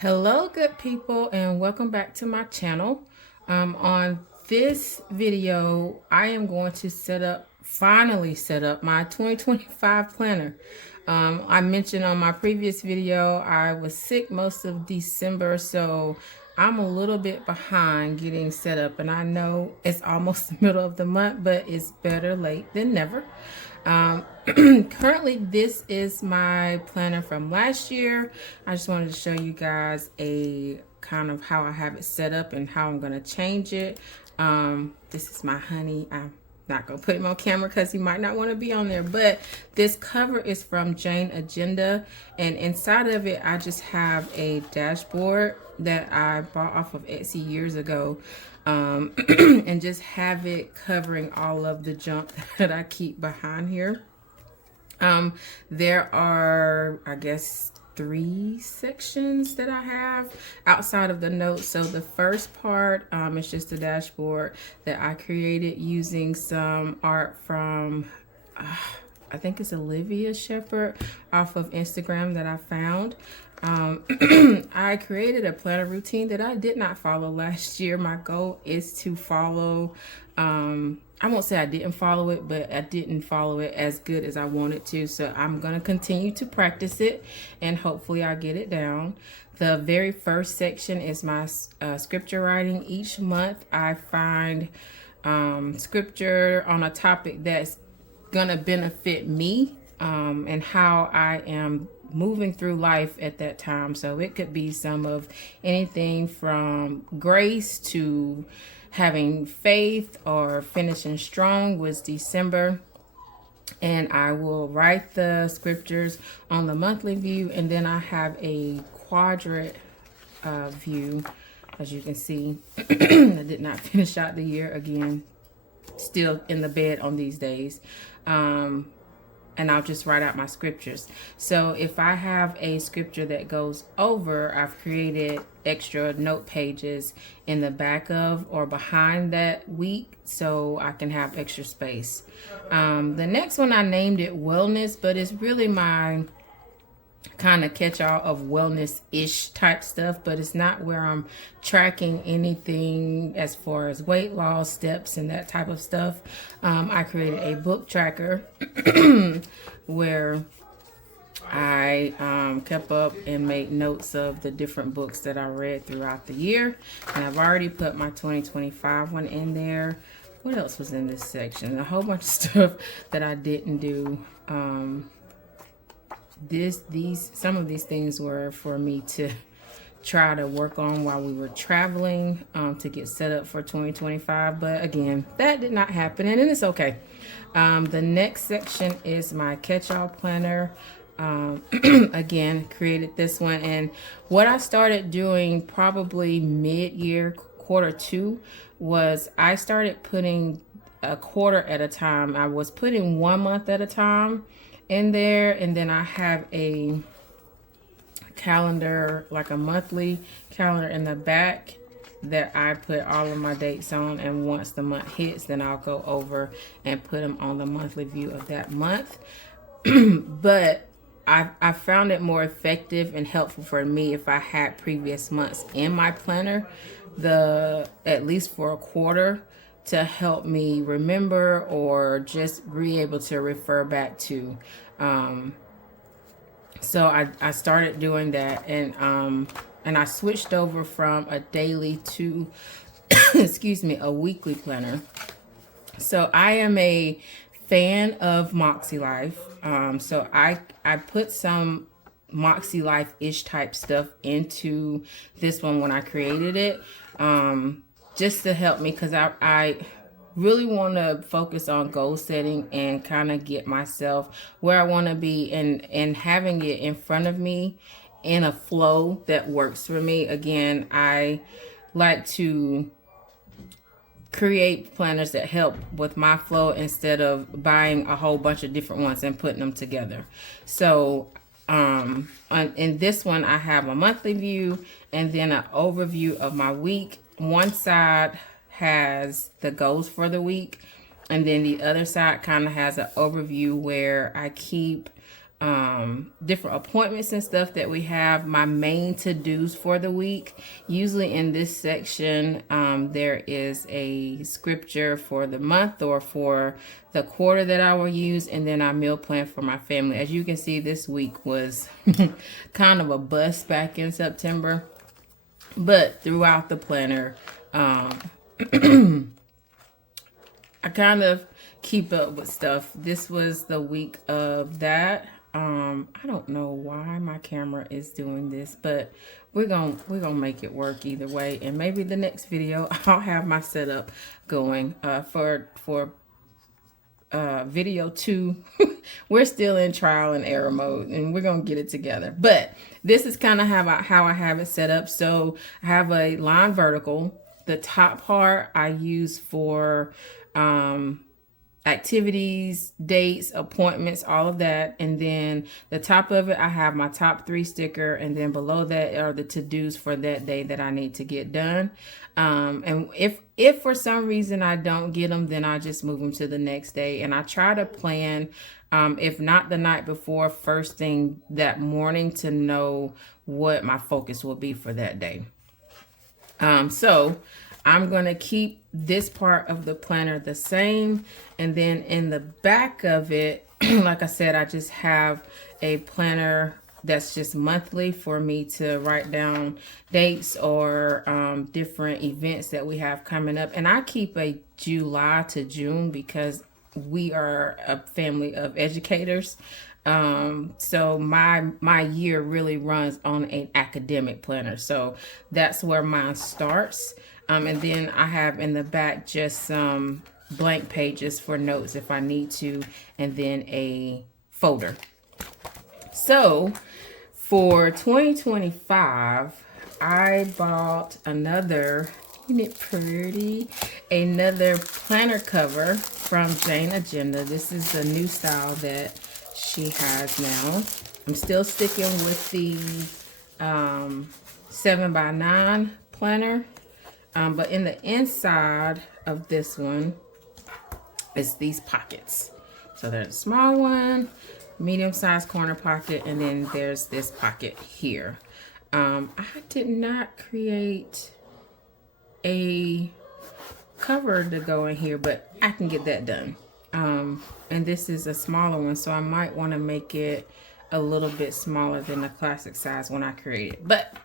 Hello, good people, and welcome back to my channel. On this video, I am going to finally set up my 2025 planner. I mentioned on my previous video, I was sick most of December, so I'm a little bit behind getting set up, and I know it's almost the middle of the month, but it's better late than never. Currently, this is my planner from last year. I just wanted to show you guys a kind of how I have it set up and how I'm going to change it. This is my honey. I'm not going to put him on camera because he might not want to be on there, but this cover is from Jane Agenda, and inside of it I just have a dashboard that I bought off of Etsy years ago, and just have it covering all of the junk that I keep behind here. There are, I guess, 3 sections that I have outside of the notes. So the first part is just a dashboard that I created using some art from I think it's Olivia Shepherd off of Instagram that I found. I created a planner routine that I did not follow last year. My goal is to follow, I won't say I didn't follow it, but I didn't follow it as good as I wanted to. So I'm going to continue to practice it and hopefully I'll get it down. The very first section is my scripture writing. Each month I find scripture on a topic that's gonna benefit me and how I am moving through life at that time. So it could be some of anything from grace to having faith or finishing strong was December. And I will write the scriptures on the monthly view, and then I have a quadrant view, as you can see. I did not finish out the year again, still in the bed on these days. And I'll just write out my scriptures. So if I have a scripture that goes over, I've created extra note pages in the back of or behind that week so I can have extra space. The next one, I named it wellness, but it's really my kind of catch-all of wellness-ish type stuff, but it's not where I'm tracking anything as far as weight loss steps and that type of stuff. I created a book tracker where I kept up and made notes of the different books that I read throughout the year, and I've already put my 2025 one in there. What else was in this section? A whole bunch of stuff that I didn't do. Some of these things were for me to try to work on while we were traveling to get set up for 2025, but again, that did not happen, and it's okay. The next section is my catch-all planner. Again, created this one, and what I started doing probably mid-year, Q2, was I started putting a quarter at a time. I was putting 1 month at a time in there, and then I have a calendar, like a monthly calendar in the back that I put all of my dates on, and once the month hits, then I'll go over and put them on the monthly view of that month. But I found it more effective and helpful for me if I had previous months in my planner, at least for a quarter, to help me remember or just be able to refer back to. So I started doing that, and I switched over from a daily to excuse me, a weekly planner. So I am a fan of Moxie Life. So I put some Moxie Life-ish type stuff into this one when I created it, just to help me, because I really want to focus on goal setting and kind of get myself where I want to be, and having it in front of me in a flow that works for me. Again, I like to create planners that help with my flow instead of buying a whole bunch of different ones and putting them together. So in this one, I have a monthly view and then an overview of my week. One side has the goals for the week, and then the other side kind of has an overview where I keep different appointments and stuff that we have, my main to-dos for the week. Usually in this section, there is a scripture for the month or for the quarter that I will use, and then I meal plan for my family. As you can see, this week was kind of a bust back in September, but throughout the planner, I kind of keep up with stuff. This was the week of that. I don't know why my camera is doing this, but we're gonna make it work either way. And maybe the next video I'll have my setup going for video 2. We're still in trial and error mode, and we're gonna get it together. But this is kind of how I have it set up. So I have a line vertical. The top part I use for activities, dates, appointments, all of that. And then the top of it, I have my top 3 sticker. And then below that are the to-dos for that day that I need to get done. And if for some reason I don't get them, then I just move them to the next day. And I try to plan, if not the night before, first thing that morning to know what my focus will be for that day. So I'm going to keep this part of the planner the same. And then in the back of it, like I said, I just have a planner that's just monthly for me to write down dates or different events that we have coming up. And I keep a July to June because we are a family of educators. So my year really runs on an academic planner. So that's where mine starts. And then I have in the back just some blank pages for notes if I need to, and then a folder. So for 2025, I bought another, isn't it pretty? Another planner cover from Jane Agenda. This is the new style that she has now. I'm still sticking with the 7x9 planner. But in the inside of this one is these pockets. So there's a small one, medium-sized corner pocket, and then there's this pocket here. I did not create a cover to go in here, but I can get that done. And this is a smaller one, so I might want to make it a little bit smaller than the classic size when I created. But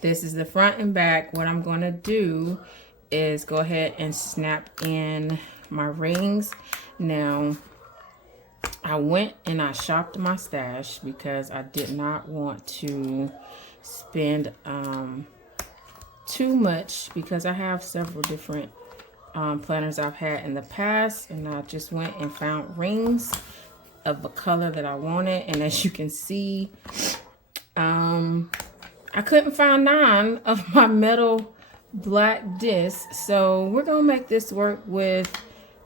this is the front and back. What I'm going to do is go ahead and snap in my rings. Now, I went and I shopped my stash because I did not want to spend too much, because I have several different planners I've had in the past, and I just went and found rings of the color that I wanted. And as you can see, I couldn't find 9 of my metal black discs, so we're gonna make this work with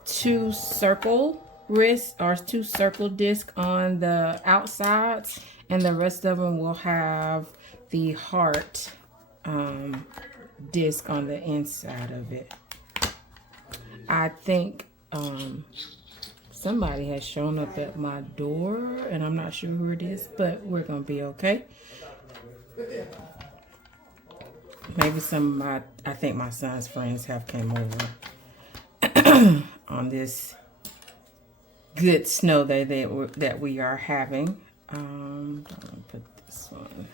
2 circle wrists or 2 circle discs on the outsides, and the rest of them will have the heart disc on the inside of it. I think somebody has shown up at my door, and I'm not sure who it is, but we're gonna be okay. Maybe some of my, I think my son's friends have came over on this good snow day that we are having. I'm gonna put this one.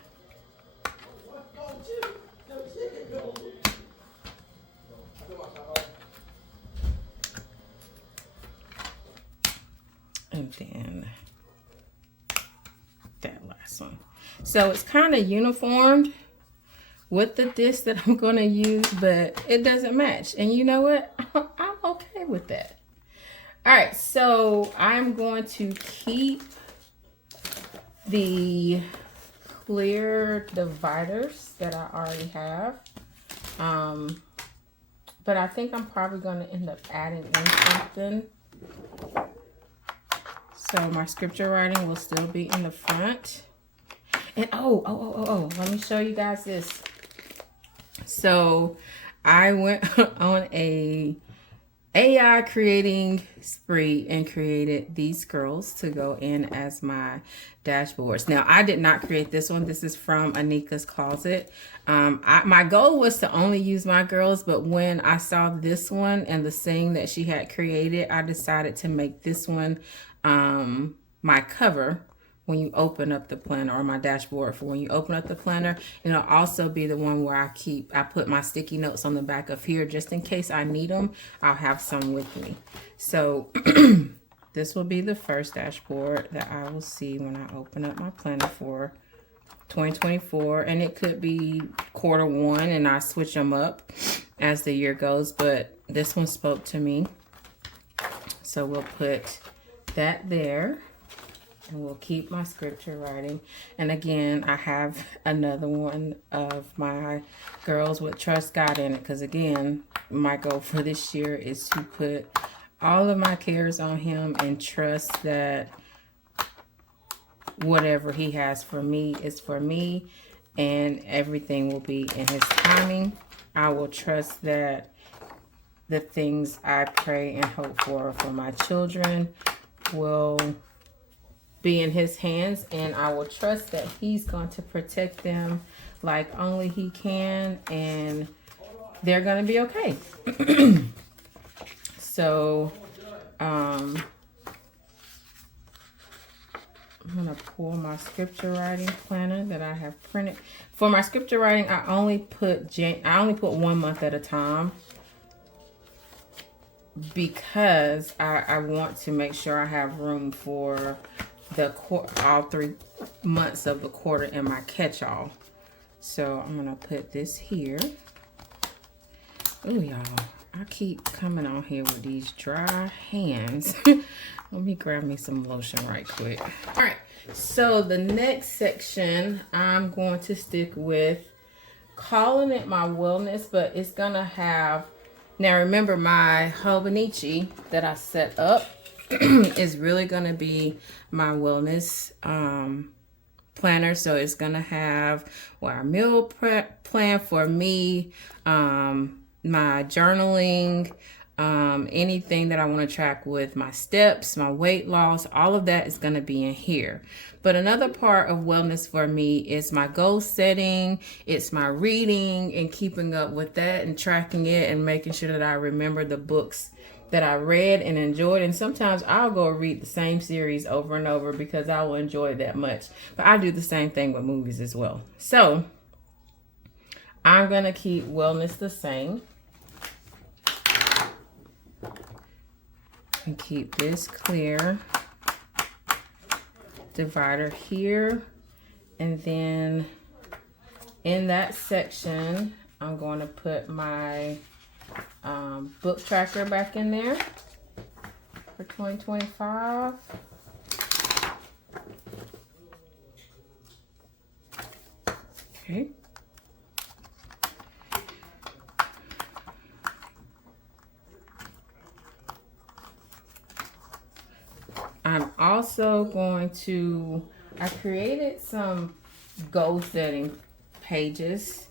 And then that last one. So it's kind of uniformed with the disc that I'm going to use, but it doesn't match. And you know what? I'm okay with that. All right, so I'm going to keep the clear dividers that I already have. But I think I'm probably going to end up adding in something. So my scripture writing will still be in the front. And oh, let me show you guys this. So I went on a AI creating spree and created these girls to go in as my dashboards. Now, I did not create this one. This is from Anika's closet. My goal was to only use my girls, but when I saw this one and the saying that she had created, I decided to make this one my cover when you open up the planner, or my dashboard for when you open up the planner. And it'll also be the one where I put my sticky notes on the back of here just in case I need them. I'll have some with me. So this will be the first dashboard that I will see when I open up my planner for 2024. And it could be Q1 and I switch them up as the year goes, but this one spoke to me. So we'll put that there. And we'll keep my scripture writing. And again, I have another one of my girls with Trust God in it. Because again, my goal for this year is to put all of my cares on him and trust that whatever he has for me is for me. And everything will be in his timing. I will trust that the things I pray and hope for my children will be in his hands, and I will trust that he's going to protect them like only he can, and they're going to be okay. So I'm going to pull my scripture writing planner that I have printed. For my scripture writing, I only put 1 month at a time, because I want to make sure I have room for all 3 months of the quarter in my catch-all. So I'm gonna put this here. Oh, y'all, I keep coming on here with these dry hands. Let me grab me some lotion right quick. All right, so the next section I'm going to stick with, calling it my wellness, but it's gonna have, now remember, my Hobonichi that I set up is really going to be my wellness planner. So it's going to have our meal prep plan for me, my journaling, anything that I want to track with my steps, my weight loss, all of that is going to be in here. But another part of wellness for me is my goal setting. It's my reading and keeping up with that and tracking it and making sure that I remember the books that I read and enjoyed. And sometimes I'll go read the same series over and over because I will enjoy it that much. But I do the same thing with movies as well. So I'm going to keep wellness the same. And keep this clear. Divider here. And then in that section, I'm going to put my book tracker back in there for 2025. Okay. I'm also going to, I created some goal setting pages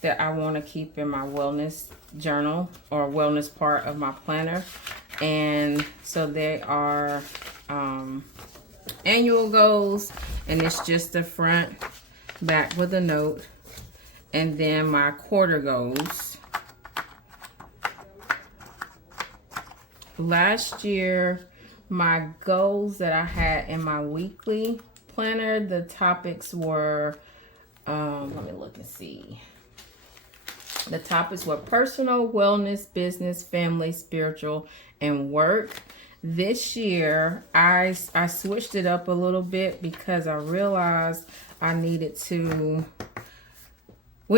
that I want to keep in my wellness journal or wellness part of my planner. And so they are annual goals, and it's just the front, back with a note. And then my quarter goals. Last year, my goals that I had in my weekly planner, the topics were, let me look and see. The topics were personal, wellness, business, family, spiritual, and work. This year, I switched it up a little bit because I realized we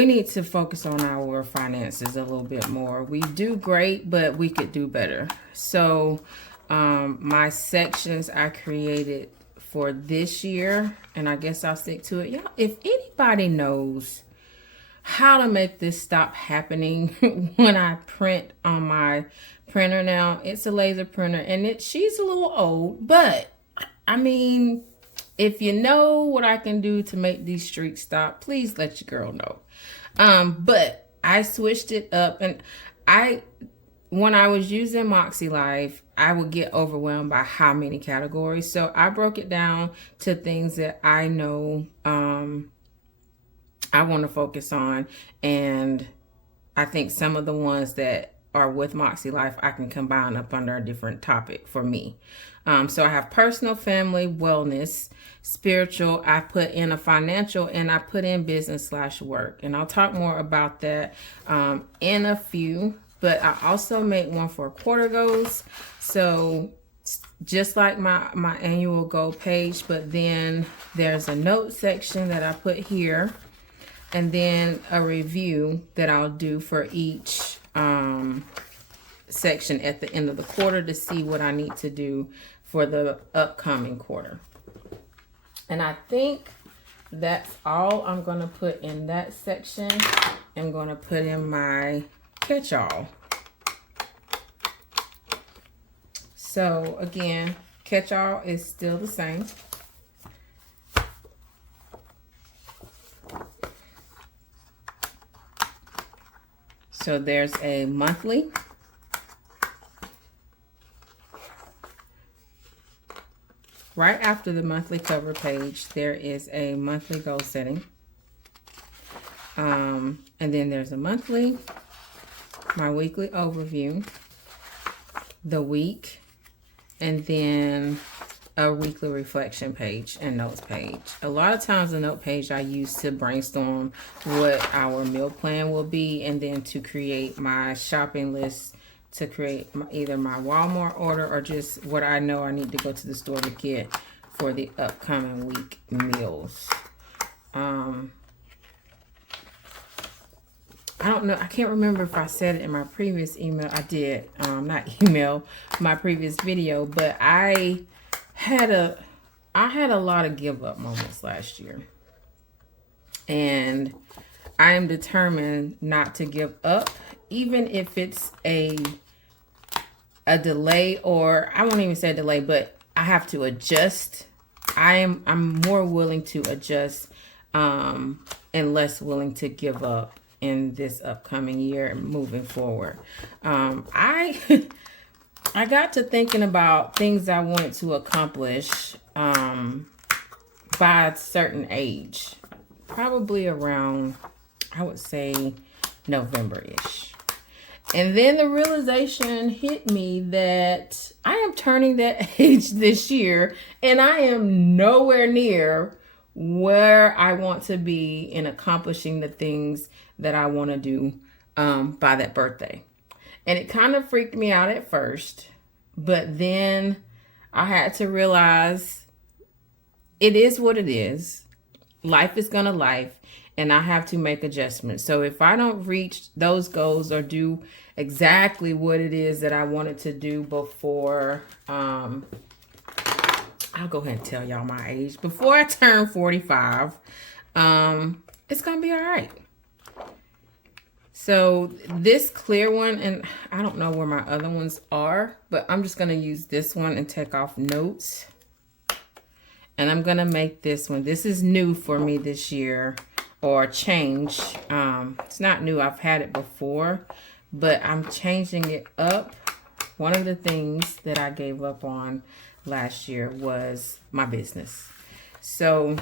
need to focus on our finances a little bit more. We do great, but we could do better. So my sections I created for this year, and I guess I'll stick to it. Y'all, if anybody knows how to make this stop happening when I print on my printer now, it's a laser printer, and she's a little old, but I mean, if you know what I can do to make these streaks stop, please let your girl know. But I switched it up, and when I was using Moxie Life, I would get overwhelmed by how many categories. So I broke it down to things that I know I want to focus on. And I think some of the ones that are with Moxie Life, I can combine up under a different topic for me. So I have personal, family, wellness, spiritual. I put in a financial, and I put in business/work. And I'll talk more about that in a few. But I also make one for quarter goals. So just like my annual goal page, but then there's a note section that I put here, and then a review that I'll do for each section at the end of the quarter to see what I need to do for the upcoming quarter. And I think that's all I'm going to put in that section. I'm going to put in my catch-all. So again, catch-all is still the same. So there's a monthly, right after the monthly cover page, there is a monthly goal setting. And then there's a monthly, my weekly overview, the week, and then a weekly reflection page and notes page. A lot of times the note page I use to brainstorm what our meal plan will be, and then to create my shopping list, to create either my Walmart order or just what I know I need to go to the store to get for the upcoming week meals. I don't know. I can't remember if I said it in my previous email. I did. Not email, my previous video. But I had a lot of give up moments last year. And I am determined not to give up, even if it's a delay, or I won't even say a delay, but I have to adjust. I'm more willing to adjust and less willing to give up in this upcoming year and moving forward. I got to thinking about things I wanted to accomplish by a certain age, probably around, I would say, November-ish. And then the realization hit me that I am turning that age this year, and I am nowhere near where I want to be in accomplishing the things that I want to do by that birthday. And it kind of freaked me out at first, but then I had to realize it is what it is. Life is gonna life, and I have to make adjustments. So if I don't reach those goals or do exactly what it is that I wanted to do before, I'll go ahead and tell y'all my age. Before I turn 45, it's gonna be all right. So this clear one, and I don't know where my other ones are, but I'm just going to use this one and take off notes. And I'm going to make this one. This is new for me this year, or change. It's not new. I've had it before, but I'm changing it up. One of the things that I gave up on last year was my business. So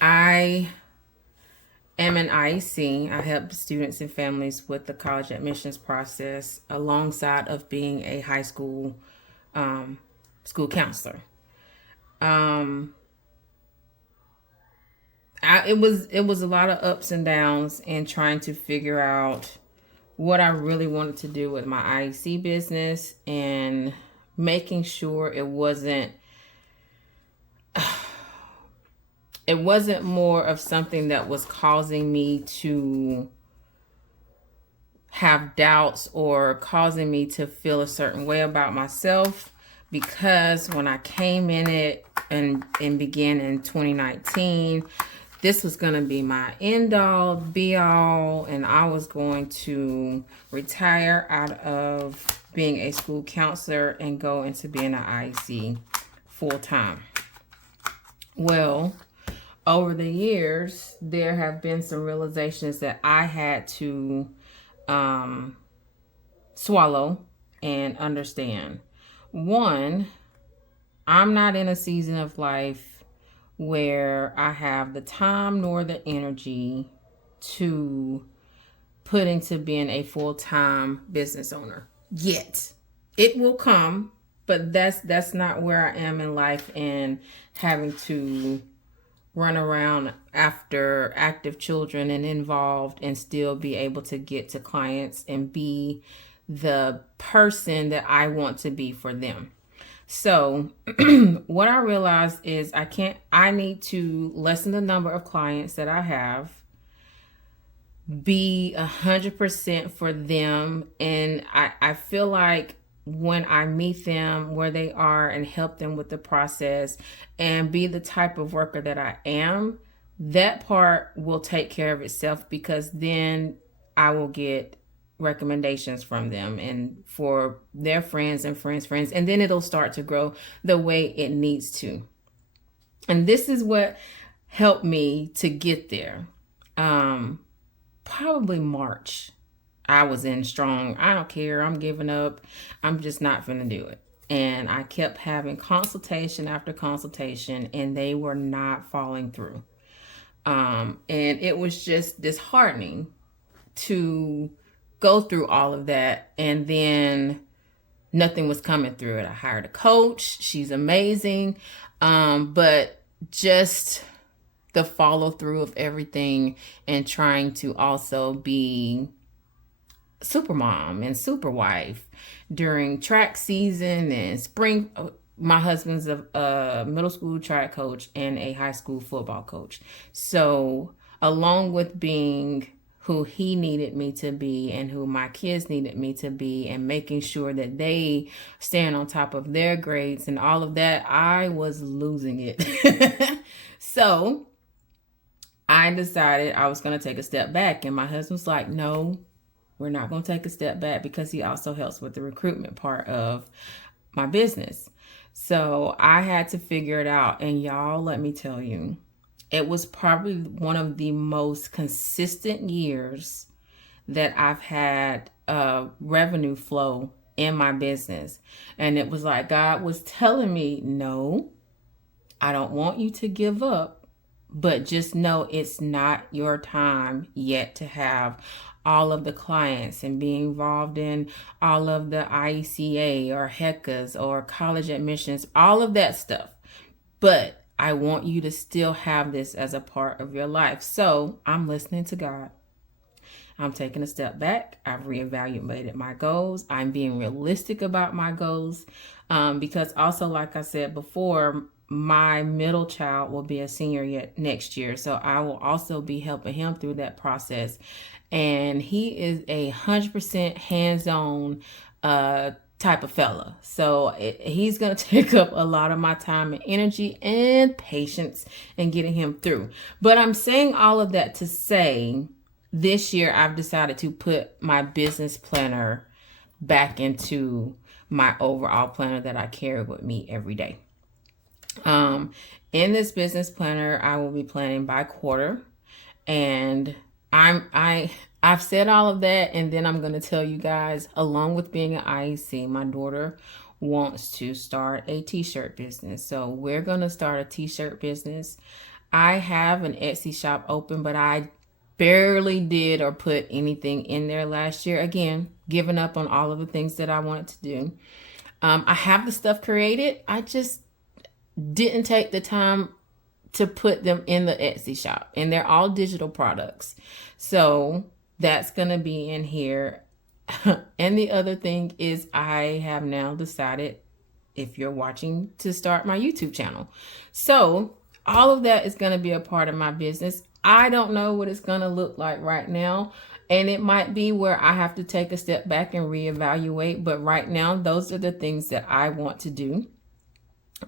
I am an IEC. I help students and families with the college admissions process alongside of being a high school school counselor. It was a lot of ups and downs in trying to figure out what I really wanted to do with my IEC business, and making sure it wasn't more of something that was causing me to have doubts or causing me to feel a certain way about myself. Because when I came in it and began in 2019, this was going to be my end all be all, and I was going to retire out of being a school counselor and go into being an IEC full time. Well, over the years, there have been some realizations that I had to swallow and understand. One, I'm not in a season of life where I have the time nor the energy to put into being a full-time business owner yet. It will come, but that's not where I am in life, and having to run around after active children and involved and still be able to get to clients and be the person that I want to be for them. So what I realized is I need to lessen the number of clients that I have, be 100% for them. And I feel like when I meet them where they are and help them with the process and be the type of worker that I am, that part will take care of itself, because then I will get recommendations from them and for their friends and friends, and then it'll start to grow the way it needs to. And this is what helped me to get there. Probably March, I was in strong, I don't care, I'm giving up, I'm just not gonna do it. And I kept having consultation after consultation, and they were not following through. And it was just disheartening to go through all of that, and then nothing was coming through it. I hired a coach, she's amazing, but just the follow through of everything, and trying to also be super mom and super wife during track season and spring. My husband's a middle school track coach and a high school football coach. So along with being who he needed me to be and who my kids needed me to be, and making sure that they stand on top of their grades and all of that, I was losing it. So I decided I was going to take a step back, and my husband's like, no, we're not going to take a step back, because he also helps with the recruitment part of my business. So I had to figure it out. And y'all, let me tell you, it was probably one of the most consistent years that I've had revenue flow in my business. And it was like God was telling me, no, I don't want you to give up, but just know it's not your time yet to have all of the clients and be involved in all of the IECA or HECAs or college admissions, all of that stuff. But I want you to still have this as a part of your life. So I'm listening to God. I'm taking a step back. I've reevaluated my goals. I'm being realistic about my goals, because also, like I said before, my middle child will be a senior next year. So I will also be helping him through that process. And he is 100% hands-on type of fella. So he's going to take up a lot of my time and energy and patience in getting him through. But I'm saying all of that to say, this year I've decided to put my business planner back into my overall planner that I carry with me every day. In this business planner, I will be planning by quarter, and I've said all of that, and then I'm going to tell you guys, along with being an IEC, my daughter wants to start a t-shirt business. So we're going to start a t-shirt business. I have an Etsy shop open, but I barely did or put anything in there last year. Again, giving up on all of the things that I wanted to do. I have the stuff created. I just didn't take the time to put them in the Etsy shop, and they're all digital products. So that's going to be in here. And the other thing is, I have now decided, if you're watching, to start my YouTube channel. So all of that is going to be a part of my business. I don't know what it's going to look like right now. And it might be where I have to take a step back and reevaluate. But right now, those are the things that I want to do.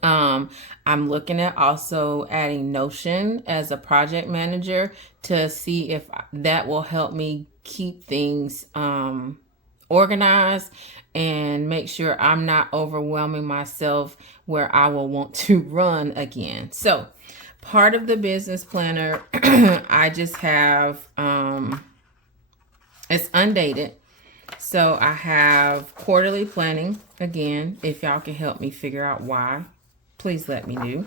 I'm looking at also adding Notion as a project manager to see if that will help me keep things organized and make sure I'm not overwhelming myself where I will want to run again. So part of the business planner, I just have, it's undated. So I have quarterly planning. Again, if y'all can help me figure out why, please let me know.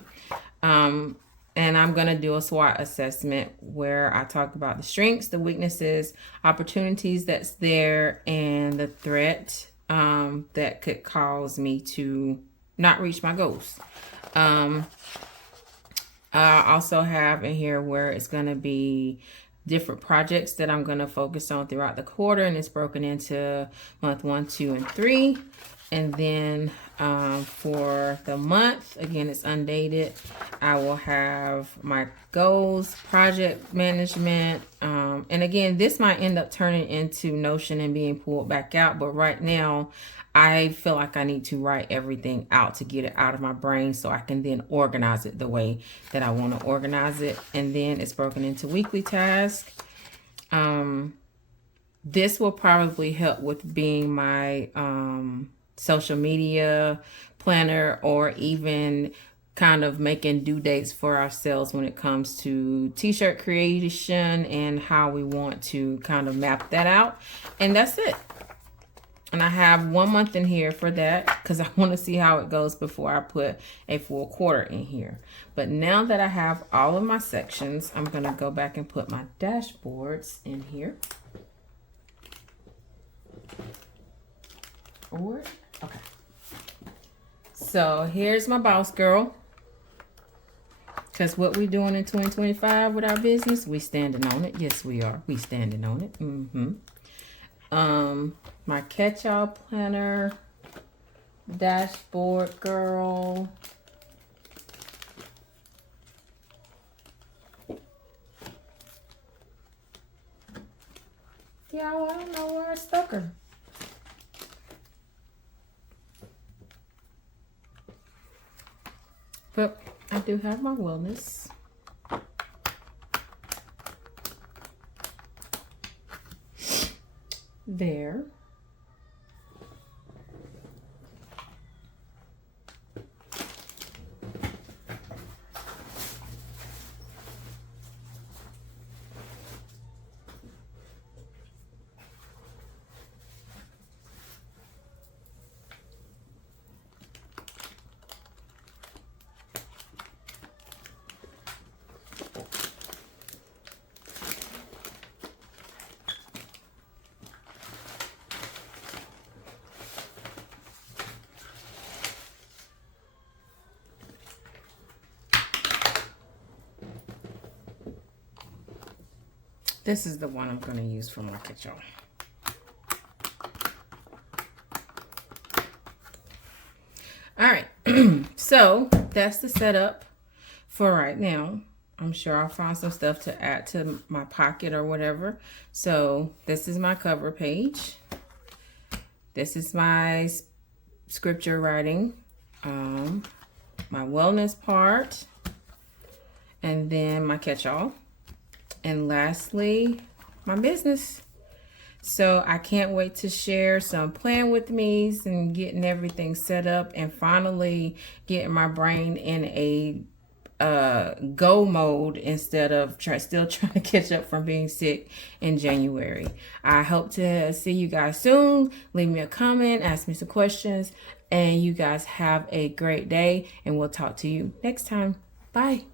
And I'm going to do a SWOT assessment where I talk about the strengths, the weaknesses, opportunities that's there, and the threat that could cause me to not reach my goals. I also have in here where it's going to be different projects that I'm going to focus on throughout the quarter, and it's broken into month 1, 2, and 3. And then for the month, again, it's undated. I will have my goals, project management. And again, this might end up turning into Notion and being pulled back out. But right now, I feel like I need to write everything out to get it out of my brain so I can then organize it the way that I want to organize it. And then it's broken into weekly tasks. This will probably help with being my social media planner, or even kind of making due dates for ourselves when it comes to t-shirt creation and how we want to kind of map that out. And that's it. And I have 1 month in here for that because I want to see how it goes before I put a full quarter in here. But now that I have all of my sections, I'm going to go back and put my dashboards in here. Forward. Okay. So here's my boss girl. Because what we doing in 2025 with our business, we standing on it. Yes, we are. We standing on it. My catch-all planner, dashboard girl. Y'all, I don't know where I stuck her. But I do have my wellness. There. This is the one I'm going to use for my Catchall. All right. So that's the setup for right now. I'm sure I'll find some stuff to add to my pocket or whatever. So this is my cover page. This is my scripture writing, my wellness part, and then my catch-all. And lastly, my business. So I can't wait to share some plan with me's and getting everything set up and finally getting my brain in a go mode instead of still trying to catch up from being sick in January. I hope to see you guys soon. Leave me a comment, ask me some questions, and you guys have a great day, and we'll talk to you next time. Bye.